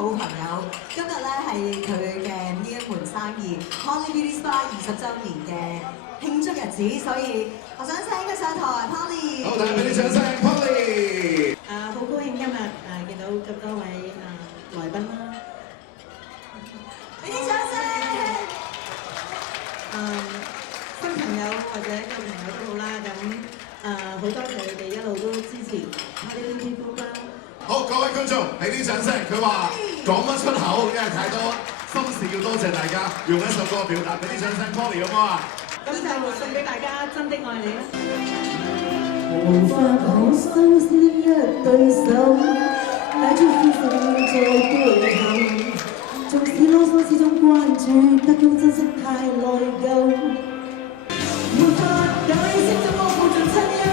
好朋友，今日咧係佢嘅呢一盤生意 Polly Beauty Spa 20週年嘅慶祝日子，所以我想請佢上台 Polly。好，大家俾啲掌聲 Polly。好高興今日見到咁多位來賓啦。俾啲掌聲。新朋友或者舊朋友都好啦，咁好多謝你哋一路都支持Polly Beauty Spa。好，各位觀眾，俾啲掌聲。佢話講乜出口，因為太多心事要多謝大家，用一首歌表達。俾啲掌聲 Polly 好唔好啊？咁就送俾大家《真的愛你》啦。無法可收拾一對手，帶着歡聲在背後，縱使囉嗦始終關注，得到珍惜太內疚，沒法解釋怎麼抱盡親恩，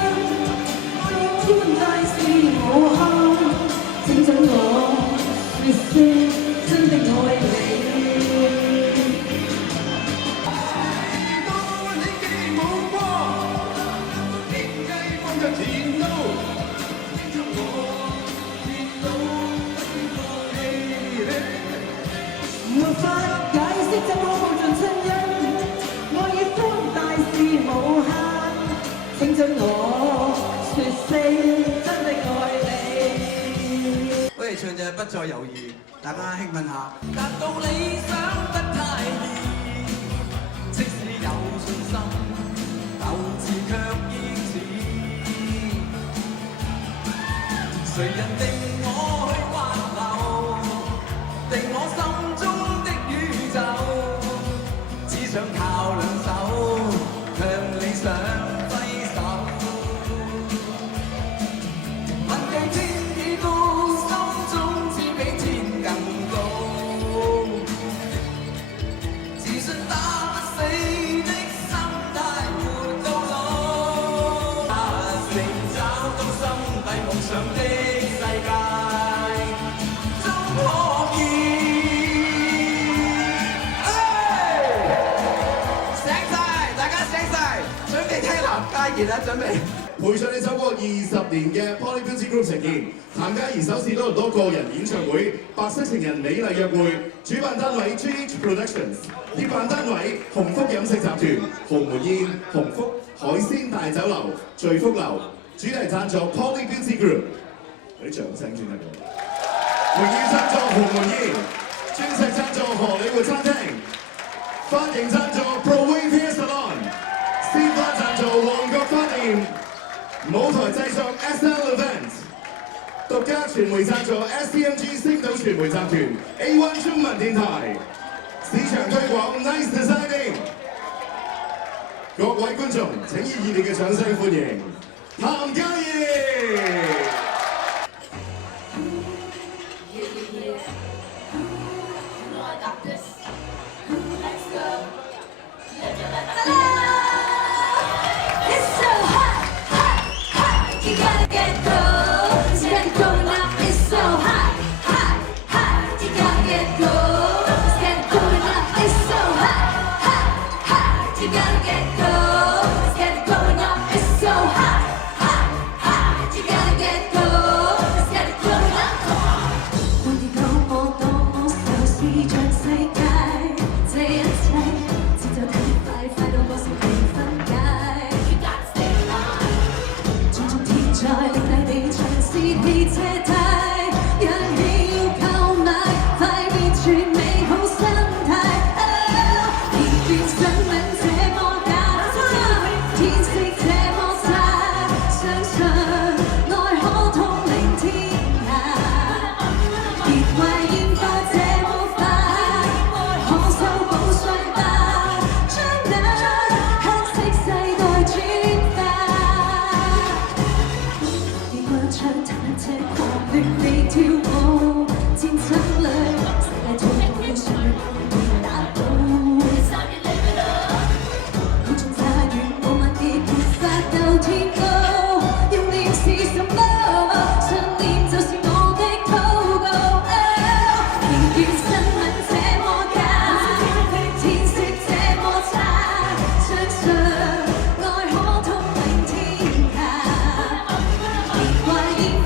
我要天大事無憾，請准我說聲真的愛你。沒法解釋怎麼報盡親恩，愛與歡大事無限，請准我說聲真的愛你。我哋唱就不再猶豫，大家興奮下。達到理想不太易，即使有信心，鬥志卻堅持。誰人定我去挽留，定我心中的宇宙，只想靠兩手向理想揮手。問計天幾高，心中只比天更高，自信打不死的心態活到老，成找到心底夢想的世界終可見。醒晒，大家醒晒，準備聽藍嘉儀啦，準備。陪上你走過20年嘅 Polly Beauty Group 呈現，譚嘉儀首次多倫多個人演唱會，白色情人美麗約會，主辦單位 GH Productions， 協辦單位鴻福飲食集團、鴻門宴、鴻福海鮮大酒樓、聚福樓，主題贊助 Polly Beauty Group， 有啲掌聲先得㗎。榮譽贊助鴻門宴，鑽石贊助荷里活餐廳，髮型贊助 Pro-Wave Hair Salon， 鮮花贊助旺角花店。舞台製作 SL Event， 獨家傳媒贊助 SCMG 星島傳媒集團 A1 中文電台，市場推廣 Nice Designing。各位觀眾，請以熱烈嘅掌聲歡迎譚嘉儀。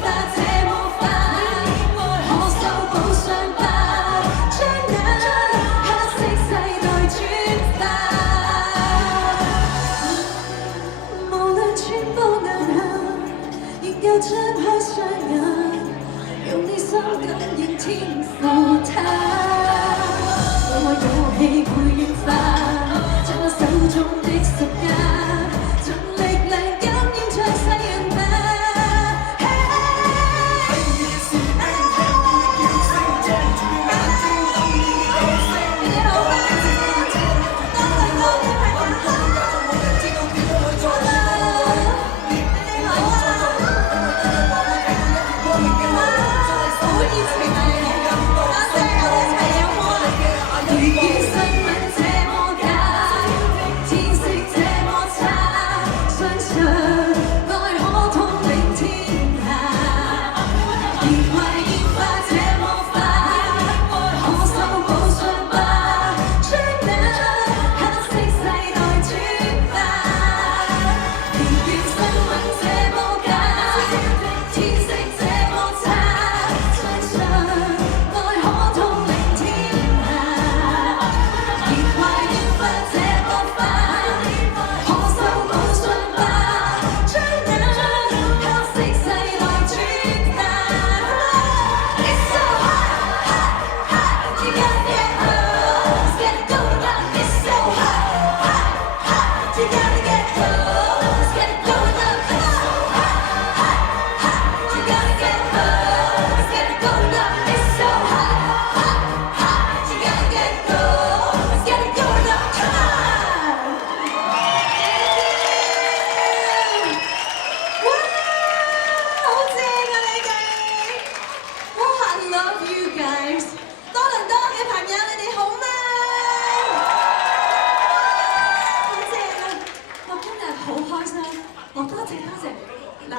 花這麼快，可修補傷。心感應天賦他，我勇氣配應化，將我手中的十架，盡力量感染在世人吧。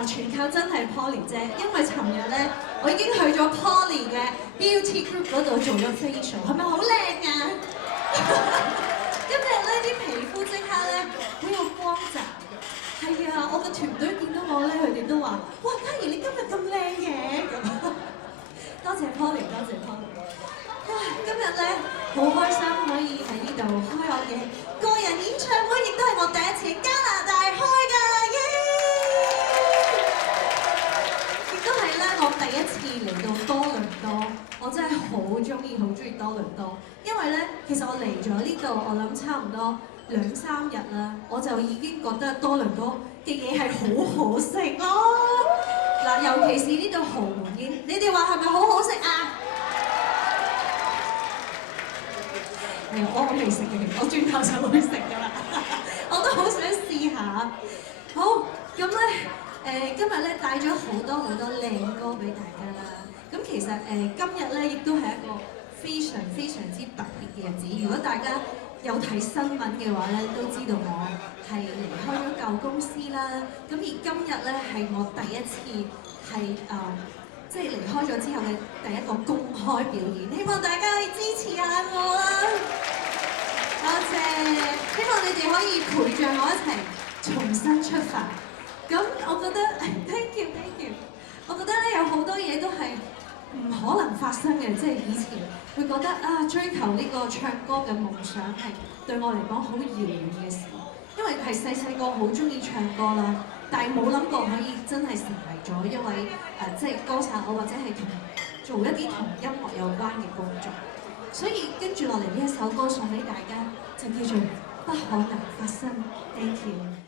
全靠真係 Polly 姐，因為尋日咧，我已經去咗 Polly 嘅 Beauty Group 嗰度做咗 facial， 係咪好靚啊？今日咧啲皮膚即刻咧好有光澤，係啊！我嘅團隊見到我咧，佢哋都話：哇，嘉怡你今日咁靚嘅咁。多謝 Polly， 多謝 Polly。哇！今日咧好開心可以喺呢度開我嘅個人演唱會，亦都係我第一次喺加拿大開㗎，耶！我第一次嚟到多倫多，我真係好中意多倫多，因為咧，其實我嚟咗呢度，我諗差唔多2、3日啦，我就已經覺得多倫多嘅嘢係好好食咯。嗱，尤其是呢度豪門宴，你哋話係咪好好食啊？係我未食嘅，我轉頭就會食㗎啦。我都好想試下。好，咁咧。今日咧帶咗好多靚歌俾大家啦。咁其實今日咧亦都係一個非常之特別嘅日子。如果大家有睇新聞嘅話咧，都知道我係離開咗舊公司啦。咁而今日咧係我第一次係即係離開咗之後嘅第一個公開表演。希望大家可以支持下我啦。多謝，希望你哋可以陪着我一齊重新出發。咁我覺得 thank you， 我覺得咧有好多嘢都係唔可能發生嘅，即係以前會覺得啊追求呢個唱歌嘅夢想係對我嚟講好遙遠嘅事，因為係細個好中意唱歌啦，但係冇諗過可以真係成為咗一位即係歌手，或者係做一啲同音樂有關嘅工作，所以跟住落嚟呢一首歌送俾大家，就叫做不可能發生 ，thank you。